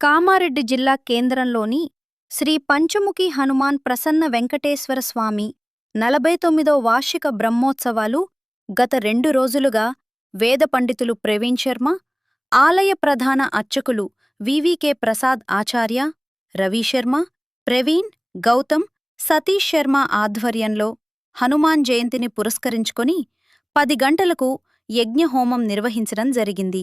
కామారెడ్డి జిల్లా కేంద్రంలోని శ్రీ పంచముఖి హనుమాన్ ప్రసన్న వెంకటేశ్వర స్వామి 49వ వార్షిక బ్రహ్మోత్సవాలు గత 2 రోజులుగా వేద పండితులు ప్రవీణ్ శర్మ, ఆలయ ప్రధాన అర్చకులు వివికే ప్రసాద్ ఆచార్య, రవి శర్మ, ప్రవీణ్, గౌతమ్, సతీష్ శర్మ ఆధ్వర్యంలో హనుమాన్ జయంతిని పురస్కరించుకొని 10 గంటలకు యజ్ఞహోమం నిర్వహించడం జరిగింది.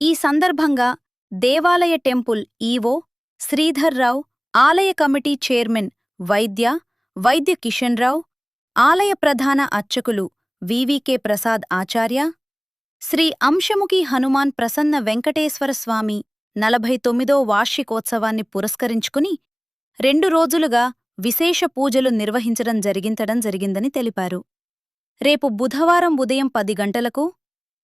ఈ సందర్భంగా దేవాలయ టెంపుల్ ఈవో శ్రీధర్రావు, ఆలయ కమిటీ చైర్మన్ వైద్య కిషన్ రావు, ఆలయ ప్రధాన అర్చకులు వివికే ప్రసాద్ ఆచార్య, శ్రీ అంశముఖి హనుమాన్ ప్రసన్న వెంకటేశ్వర స్వామి 49వ వార్షికోత్సవాన్ని పురస్కరించుకుని 2 రోజులుగా విశేష పూజలు నిర్వహించడం జరిగిందని తెలిపారు. రేపు బుధవారం ఉదయం 10 గంటలకు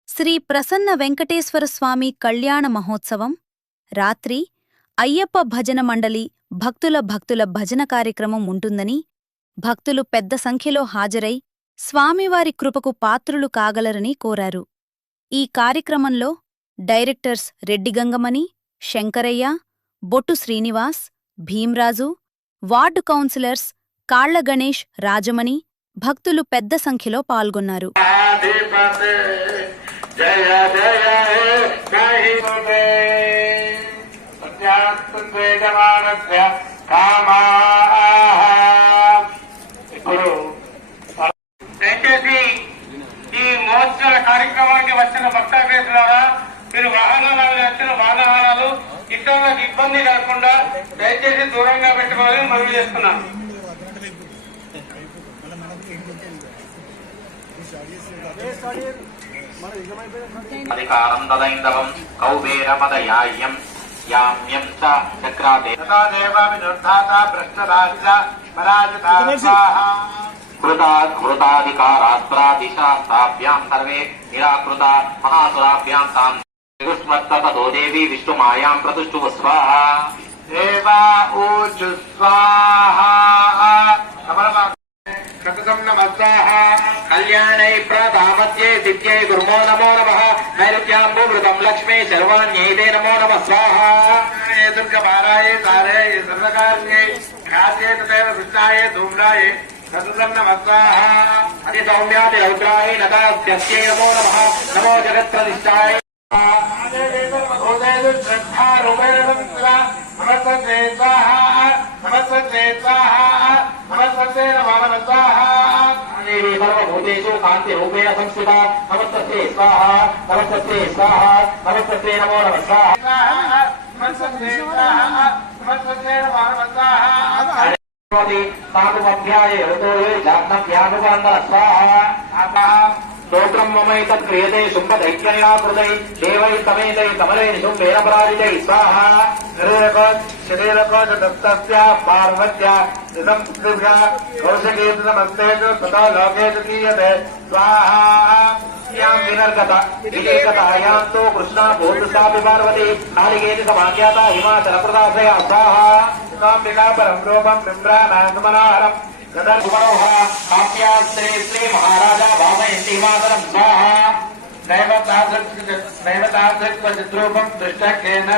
శ్రీ ప్రసన్న వెంకటేశ్వర స్వామి కళ్యాణ మహోత్సవం, రాత్రి అయ్యప్ప భజన మండలి భక్తుల భజన కార్యక్రమం ఉంటుందని, భక్తులు పెద్ద సంఖ్యలో హాజరై స్వామివారి కృపకు పాత్రులు కాగలరని కోరారు. ఈ కార్యక్రమంలో డైరెక్టర్స్ రెడ్డి గంగమణి, శంకరయ్య, బొట్టు శ్రీనివాస్, భీమ్రాజు, వార్డు కౌన్సిలర్స్ కాళ్ల గణేష్, రాజమణి, భక్తులు పెద్ద సంఖ్యలో పాల్గొన్నారు. ఇప్పుడు దయచేసి ఈ మహోత్సవ కార్యక్రమానికి వచ్చిన భక్తాగ్రేసులారా, మీరు వాహనాలు వచ్చిన వాహనాలు ఇతరులకు ఇబ్బంది కాకుండా దయచేసి దూరంగా పెట్టుకోవాలని మనవి చేస్తున్నాను. అధికారం తదైందవం కౌబేరమదయాయ్యం యామ్యం చ చక్రాదే తదేవావినుర్ధాత భ్రష్టరాజ్య పరాజితాః కృతాధికారాస్త్రాదిశాస్తాభ్యాం సర్వే నిరాకృత మహాసురాభ్యాం తాం విష్ణుమత్తతో దేవి విష్ణుమాయాం ప్రతుష్టు స్వాహా దేవా ఊజు స్వాహా సతతం నమస్వాహ కళ్యాణై ప్రదామధ్యే సిద్ధ్యై గురుమో నమో నమః నైరుత్యాంబువృతం లక్ష్మీ శర్వాణ్యైతే నమో నమః స్వాహ దుర్గపారాయ సారే సర్వకార్యై ఘాతే తదేవ కృష్ణాయ ధూమ్రాయ సతతం నమస్వాహ అతి సౌమ్యాది రౌద్రాయ నతాస్యై నమో నమః నమో జగత్ప్రతిష్ఠాయ నమస్తే స్వాహ నమస్తే స్వాహ నమస్తే నమో నమః స్వాహ సర్వభూతేషు కాంతి రూపేణ సంస్థిత నమస్తే స్వాహ నమస్తే స్వాహ నమస్తే నమో నమః స్వాహ నమస్తే స్వాహ నమస్తే నమో నమః స్వాహ సాధుమధ్యాయ ఋతో జాగ్నవ్యానుబంధ స్వాహ స్తోత్రం మమైతత్ క్రియతే శుంభదైత్యనిరాకృతై దేవై సమేతై సమరై శుంభేరపరాజితై స్వాహ శరీరకోశ పార్వత్య ఇదం పృథివ్యా కౌశకేతమస్తేషు తథా లోకేషు దీయతే స్వాహ యాం వినర్గత వివేకతాయాం తో కృష్ణా భూతృషాపి పార్వతి కాళికేతి సమాఖ్యాత హిమాచల ప్రదాశయ స్వాహ కాంబికా పరం రూపం బింబ్రానాగమనాహరం కాప్యాస్త్రీ శ్రీ మహారాజా భావయంతి హిమాచలం స్వాహ నైవతార్థరూపం దృష్టకేన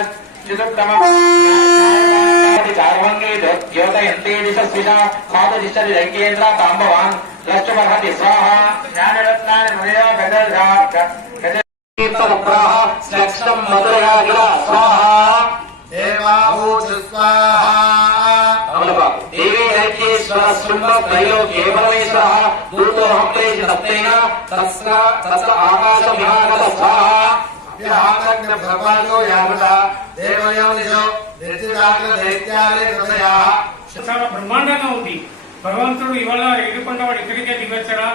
చార్వంగే ద్యోతయంతే దిశస్విషా సాధుదిష్టది రైకేంద్ర తాంబవాన్ లక్ష్మర్హతి స్వాహ జ్ఞానరత్నాని మయా గజర్ప్రాహ లక్ష్మం మధురయా గిర స్వాహ దేవాహూతు స్వాహ దేవీ దైత్యేశ్వర శృంభ త్రైలోక్యే పరమేశ్వర దూతోహం ప్రేషి సప్తేన తస్క ఆకాశమిహాగత స్వాహ చాలా బ్రహ్మాండంగా ఉంది. భగవంతుడు ఇవాళ ఎదుర్కొండ వాడు ఇక్కడికే దిగొచ్చారా,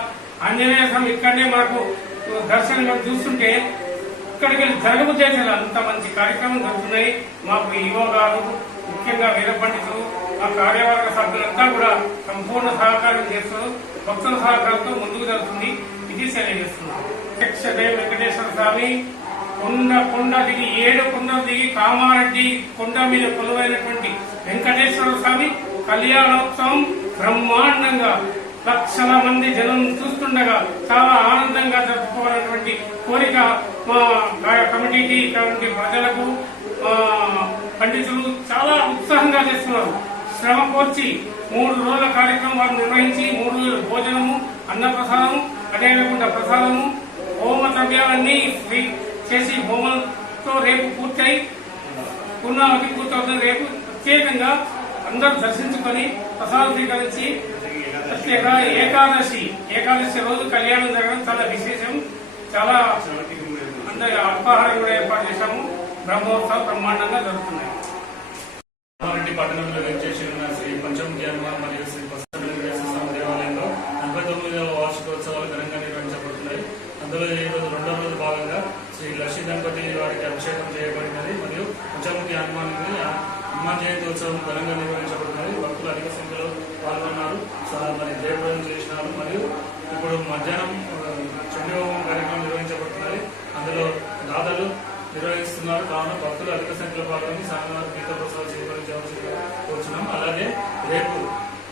ఆంజనేయ స్వామి ఇక్కడనే మాకు దర్శనం చూస్తుంటే ఇక్కడికి వెళ్ళి జరగబుద్ధి చేసేది. అంత మంచి కార్యక్రమం జరుగుతున్నాయి. మాకు ఈవో గారు, ముఖ్యంగా వేద పండితులు, మా కార్యవర్గ సభ్యులంతా కూడా సంపూర్ణ సహకారం చేస్తారు. భక్తుల సహకారంతో ముందుకు జరుగుతుంది. ఇది తెలియజేస్తున్నాం. వెంకటేశ్వర స్వామి కొండ దిగి 7 కొండలు దిగి కామారెడ్డి కొండ మీద కొలువైనటువంటి వెంకటేశ్వర స్వామి కళ్యాణోత్సవం బ్రహ్మాండంగా లక్షల మంది జనం చూస్తుండగా చాలా ఆనందంగా జరుపుకోవాలన్నటువంటి కోరిక మా కమిటీకి, ప్రజలకు పండితులు చాలా ఉత్సాహంగా చేస్తున్నారు. శ్రమ కోర్చి 3 రోజుల కార్యక్రమం వారు నిర్వహించి 3 రోజుల భోజనము, అన్నప్రసాదము, అదే కాకుండా ప్రసాదము, హోమ ద్రవ్యాలన్నీ చేసి హోమంతో రేపు పూర్తయి పూర్ణావతి పూర్తవుతుంది. రేపు ప్రత్యేకంగా అందరూ దర్శించుకొని ప్రసాదం స్వీకరించి ప్రత్యేక ఏకాదశి రోజు కళ్యాణం జరగడం చాలా విశేషం. చాలా అందరి అల్పాహారం కూడా ఏర్పాటు చేశాము. బ్రహ్మోత్సవం బ్రహ్మాండంగా జరుగుతున్నాయి. కామారెడ్డి పట్టణంలో వేచేసి ఉన్న శ్రీ పంచముఖి హనుమాన్ మరియు శ్రీ ప్రసన్న వెంకటేశ్వర స్వామి దేవాలయంలో 49వ వార్షికోత్సవాలు ఘనంగా నిర్వహించబడుతున్నాయి. అందులో ఈ రోజు 2వ రోజు భాగంగా శ్రీ లక్ష్మీ దంపతి వారికి అభిషేకం చేయబడినది మరియు పంచముఖి హనుమాన్ జయంతి ఉత్సవం ఘనంగా నిర్వహించబడుతున్నది. భక్తులు అధిక సంఖ్యలో పాల్గొన్నారు, మరి జయప్రదం చేసినారు. మరియు ఇప్పుడు మధ్యాహ్నం చండీహోమం కార్యక్రమం నిర్వహించబడుతున్నది. అందులో దాతలు నిర్వహిస్తున్నారు. కావున భక్తులు అధిక సంఖ్యలో పాల్గొని స్వామివారి గీత ప్రసాదం స్వీకరించవలసిందిగా కోరుచున్నాం. అలాగే రేపు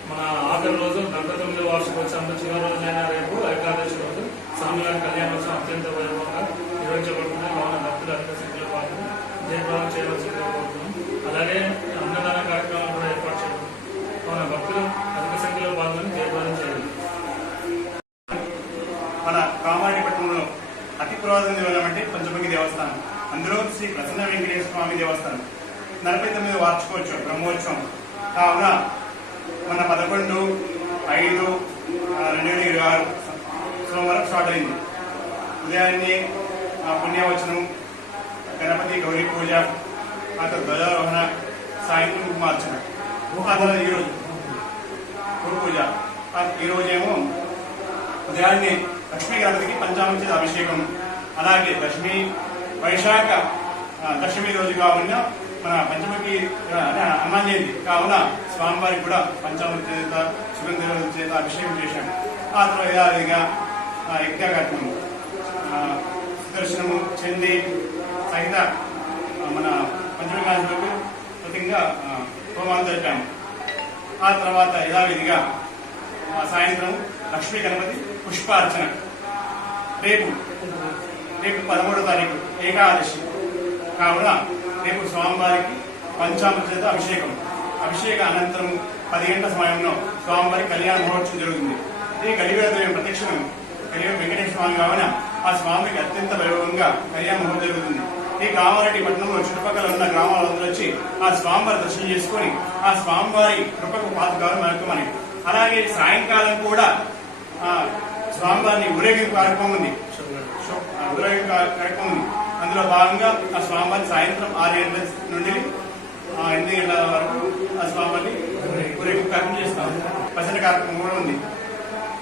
మన ఆఖరి రోజు 49వ వార్షికోత్సవంలో చివరి రోజైన రేపు ఏకాదశి రోజు స్వామివారి కళ్యాణోత్సవం అత్యంత వైభవంగా నిర్వహించబడుతుంది. కావున భక్తులు అధిక సంఖ్యలో పాల్గొని జయప్రదం చేయవలసిందిగా కోరుతున్నాం. అలాగే అన్నదాన కార్యక్రమాలు కూడా ఏర్పాటు చేయడం. కావున భక్తులు అధిక సంఖ్యలో పాల్గొని జయప్రదం చేయాలి. మన కామారెడ్డి పట్టణంలో అతి పురాతన దేవాలయం అంటే పంచముఖి దేవస్థానం. అందులో శ్రీ ప్రసన్న వెంకటేశ్వర స్వామి దేవస్థానం 49వ వార్షికోత్సవం బ్రహ్మోత్సవం కావున మన 11/5/2026 సోమవారం స్టార్ట్ అయింది. ఉదయాన్నే పుణ్యవచనం, గణపతి గౌరీ పూజ, ఆ తర్వాత ధ్వజారోహణ, సాయంత్రం కుంకుమార్చన, ఆ తర్వాత ఈరోజు గురు పూజ. ఈరోజేమో ఉదయాన్నే లక్ష్మీ గణపతికి పంచామృత అభిషేకం, అలాగే వైశాఖ దశమి రోజు కావున మన పంచముఖి హనుమాన్ జయంతి కావున స్వామివారికి కూడా పంచామృత చేత సుగంధ చేత అభిషేకం చేశాం. ఆ తర్వాత యథావిధిగా యజ్ఞ కార్యక్రమం, సుదర్శనము, చండి సహిత మన పంచముఖి ప్రతిగా హోమాలు జరిపాము. ఆ తర్వాత యథావిధిగా సాయంత్రం లక్ష్మీ గణపతి పుష్పార్చన. రేపు 13వ తారీఖు ఏకాదశి కావున రేపు స్వామివారికి పంచామృత అభిషేక అనంతరం 10 గంటల సమయంలో స్వామివారి కళ్యాణ మహోత్సవం జరుగుతుంది. ఈ కలియుగ ప్రత్యక్షం కలియుగ వెంకటేశ్వర స్వామి కావున ఆ స్వామికి అత్యంత వైభవంగా కళ్యాణ మహోత్సవం జరుగుతుంది. ఈ కామారెడ్డి పట్టణంలో చుట్టుపక్కల ఉన్న గ్రామాలందరూ వచ్చి ఆ స్వామివారి దర్శనం చేసుకుని ఆ స్వామివారి కృపకు పాత్రగా మనకుమని. అలాగే సాయంకాలం కూడా స్వామివారిని ఊరేగింపు కార్యక్రమం ఉంది. అందులో భాగంగా ఆ స్వామివారిని సాయంత్రం 6 గంటల నుండి 8 గంటల వరకు ఆ స్వామివారిని ఊరేగింపు కార్యక్రమం చేస్తాం. పసండి కార్యక్రమం కూడా ఉంది.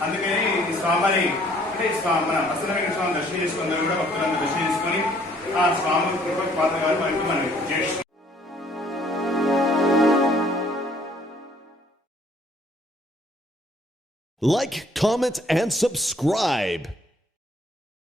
అందుకని ఈ స్వామివారి అంటే మన ప్రసన్న వెంకట స్వామి దర్శనం చేసుకుని కూడా భక్తులందరూ దర్శనం చేసుకుని ఆ స్వామి కృపకు పాత్రగా మనం చేస్తాం. Like, comment, and subscribe.